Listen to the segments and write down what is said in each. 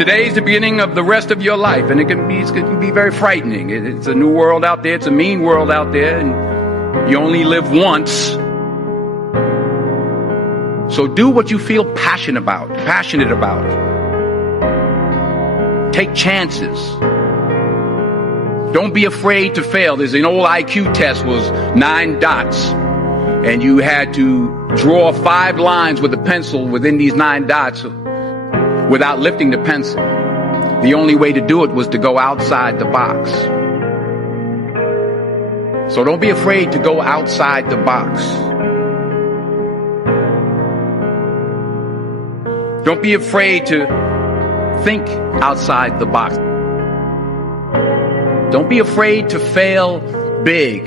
Today's the beginning of the rest of your life, and it can be very frightening. It's a new world out there. It's a mean world out there, and you only live once. So do what you feel passionate about. Take chances. Don't be afraid to fail. There's an old IQ test, was 9 dots, and you had to draw 5 lines with a pencil within these 9 dots without lifting the pencil. The only way to do it was to go outside the box. So don't be afraid to go outside the box. Don't be afraid to think outside the box. Don't be afraid to fail big,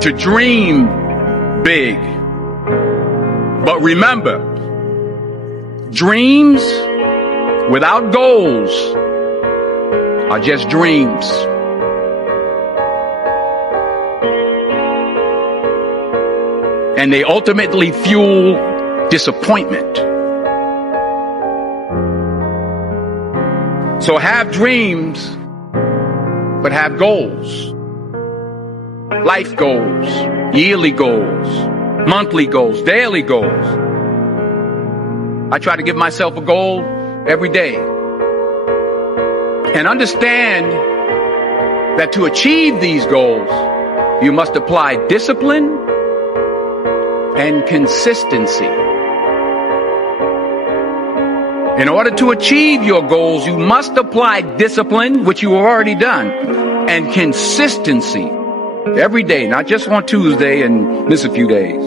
to dream big. But remember, dreams without goals are just dreams. And they ultimately fuel disappointment. So have dreams, but have goals. Life goals, yearly goals, monthly goals, daily goals. I try to give myself a goal every day. And understand that to achieve these goals, you must apply discipline and consistency. In order to achieve your goals, you must apply discipline, which you have already done, and consistency every day, not just on Tuesday and miss a few days.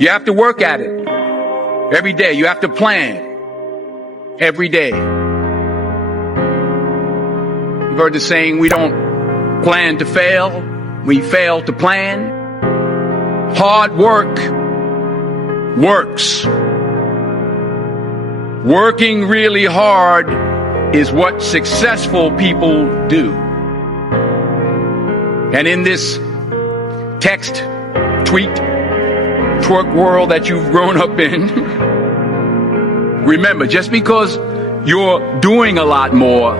You have to work at it every day. You have to plan every day. You've heard the saying, we don't plan to fail, we fail to plan. Hard work works. Working really hard is what successful people do. And in this text, tweet, twerk world that you've grown up in, remember, just because you're doing a lot more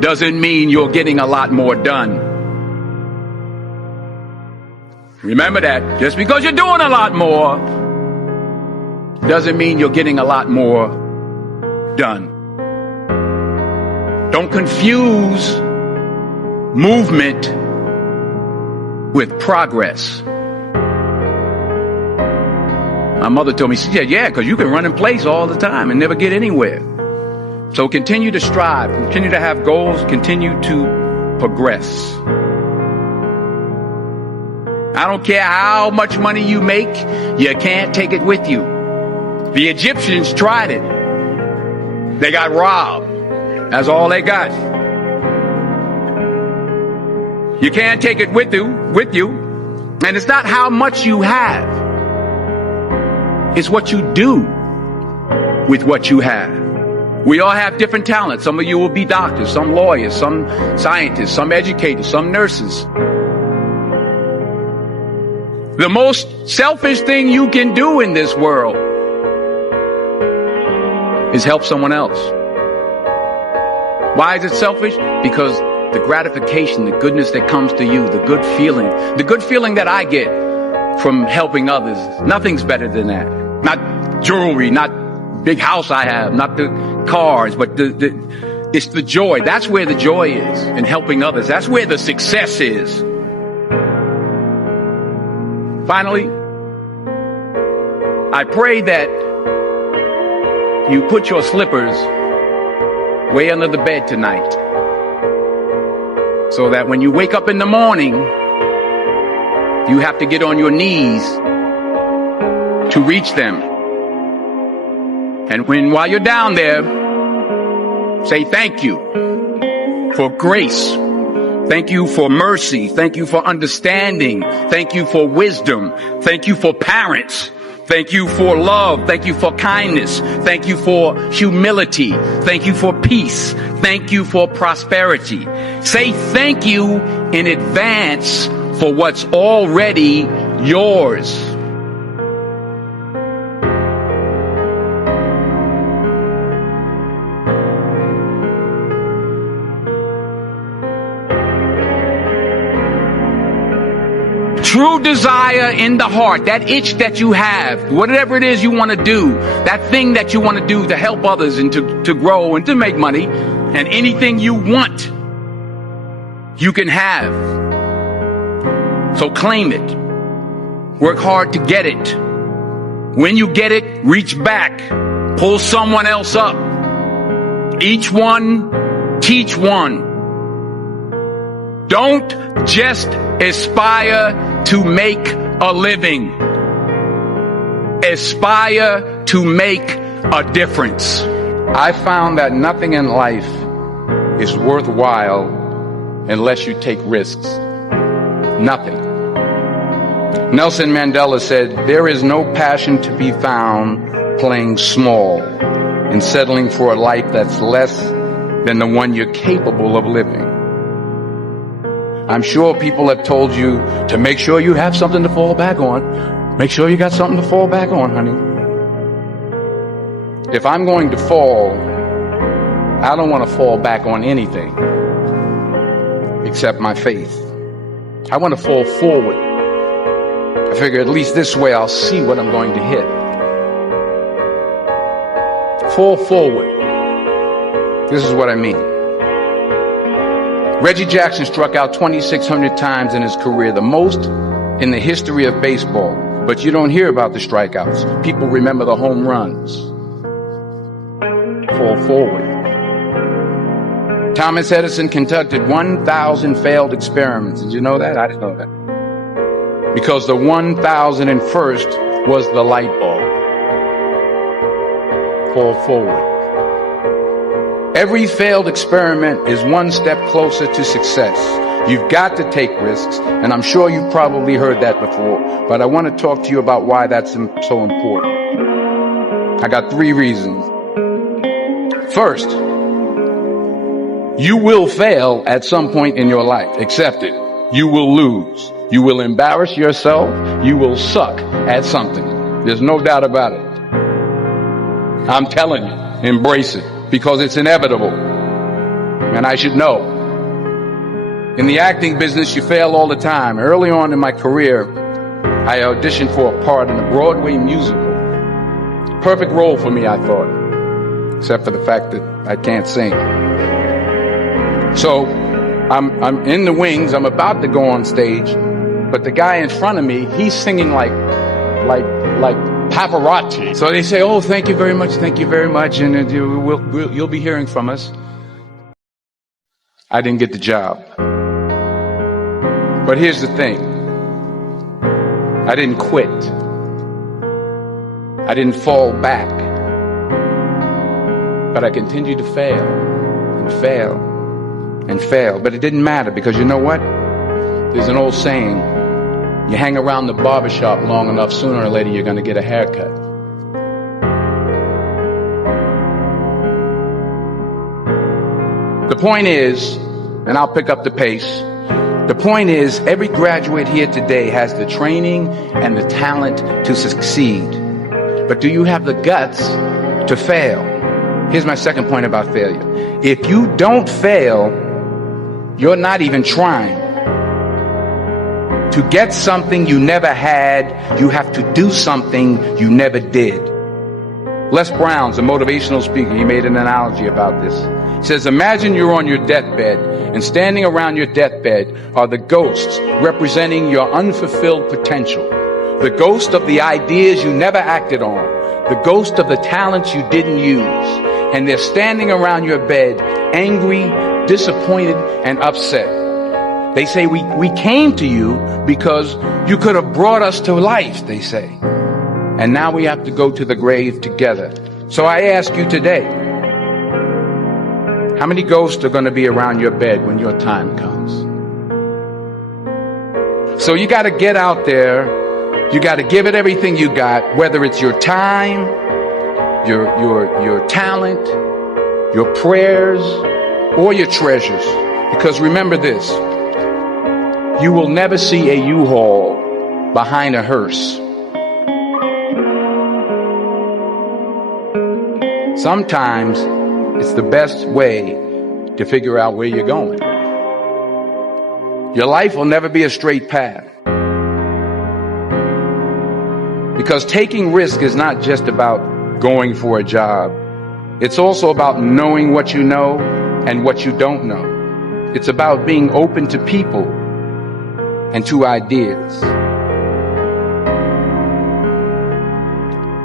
doesn't mean you're getting a lot more done. Remember that. Just because you're doing a lot more doesn't mean you're getting a lot more done. Don't confuse movement with progress. My mother told me, she said, yeah, because you can run in place all the time and never get anywhere. So continue to strive, continue to have goals, continue to progress. I don't care how much money you make, you can't take it with you. The Egyptians tried it. They got robbed. That's all they got. You can't take it with you. And it's not how much you have. It's what you do with what you have. We all have different talents. Some of you will be doctors, some lawyers, some scientists, some educators, some nurses. The most selfish thing you can do in this world is help someone else. Why is it selfish? Because the gratification, the goodness that comes to you, the good feeling that I get from helping others, nothing's better than that. Not jewelry, not big house I have, not the cars, but it's the joy. That's where the joy is in helping others. That's where the success is. Finally, I pray that you put your slippers way under the bed tonight, so that when you wake up in the morning, you have to get on your knees to reach them. And while you're down there, say thank you for grace. Thank you for mercy. Thank you for understanding. Thank you for wisdom. Thank you for parents. Thank you for love. Thank you for kindness. Thank you for humility. Thank you for peace. Thank you for prosperity. Say thank you in advance for what's already yours. true desire in the heart, that itch that you have, whatever it is you want to do, that thing that you want to do to help others and to grow and to make money, and anything you want, you can have. So claim it. Work hard to get it. When you get it, reach back. Pull someone else up. Each one, teach one. Don't just aspire to make a living. Aspire to make a difference. I found that nothing in life is worthwhile unless you take risks. Nothing. Nelson Mandela said, "There is no passion to be found playing small and settling for a life that's less than the one you're capable of living." I'm sure people have told you to make sure you have something to fall back on. Make sure you got something to fall back on, honey. If I'm going to fall, I don't want to fall back on anything except my faith. I want to fall forward. I figure at least this way I'll see what I'm going to hit. Fall forward. This is what I mean. Reggie Jackson struck out 2,600 times in his career, the most in the history of baseball. But you don't hear about the strikeouts. People remember the home runs. Fall forward. Thomas Edison conducted 1,000 failed experiments. Did you know that? I didn't know that. Because the 1,001st was the light bulb. Fall forward. Every failed experiment is one step closer to success. You've got to take risks, and I'm sure you've probably heard that before, but I want to talk to you about why that's so important. I got 3 reasons. First, you will fail at some point in your life. Accept it. You will lose. You will embarrass yourself. You will suck at something. There's no doubt about it. I'm telling you, embrace it. Because it's inevitable. And I should know. In the acting business, you fail all the time. Early on in my career, I auditioned for a part in a Broadway musical. Perfect role for me, I thought. Except for the fact that I can't sing. So, I'm in the wings, I'm about to go on stage, but the guy in front of me, he's singing like paparazzi. So they say, "Oh, thank you very much, and you'll be hearing from us." I didn't get the job. But here's the thing. I didn't quit. I didn't fall back. But I continued to fail and fail and fail. But it didn't matter, because you know what? There's an old saying, you hang around the barbershop long enough, sooner or later you're going to get a haircut. The point is, and I'll pick up the pace, the point is, every graduate here today has the training and the talent to succeed. But do you have the guts to fail? Here's my second point about failure. If you don't fail, you're not even trying. To get something you never had, you have to do something you never did. Les Brown's a motivational speaker. He made an analogy about this. He says, imagine you're on your deathbed, and standing around your deathbed are the ghosts representing your unfulfilled potential. The ghost of the ideas you never acted on. The ghost of the talents you didn't use. And they're standing around your bed, angry, disappointed, and upset. They say, we came to you because you could have brought us to life, they say. And now we have to go to the grave together. So I ask you today, how many ghosts are going to be around your bed when your time comes? So you got to get out there. You got to give it everything you got, whether it's your time, your talent, your prayers, or your treasures. Because remember this, you will never see a U-Haul behind a hearse. Sometimes it's the best way to figure out where you're going. Your life will never be a straight path. Because taking risk is not just about going for a job. It's also about knowing what you know and what you don't know. It's about being open to people and to ideas.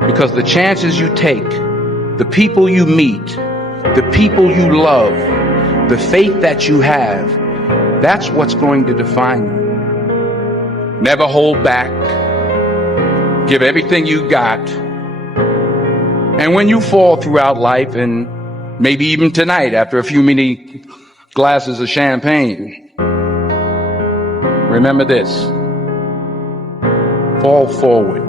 Because the chances you take, the people you meet, the people you love, the faith that you have, that's what's going to define you. Never hold back. Give everything you got. And when you fall throughout life, and maybe even tonight after a few many glasses of champagne, remember this: fall forward.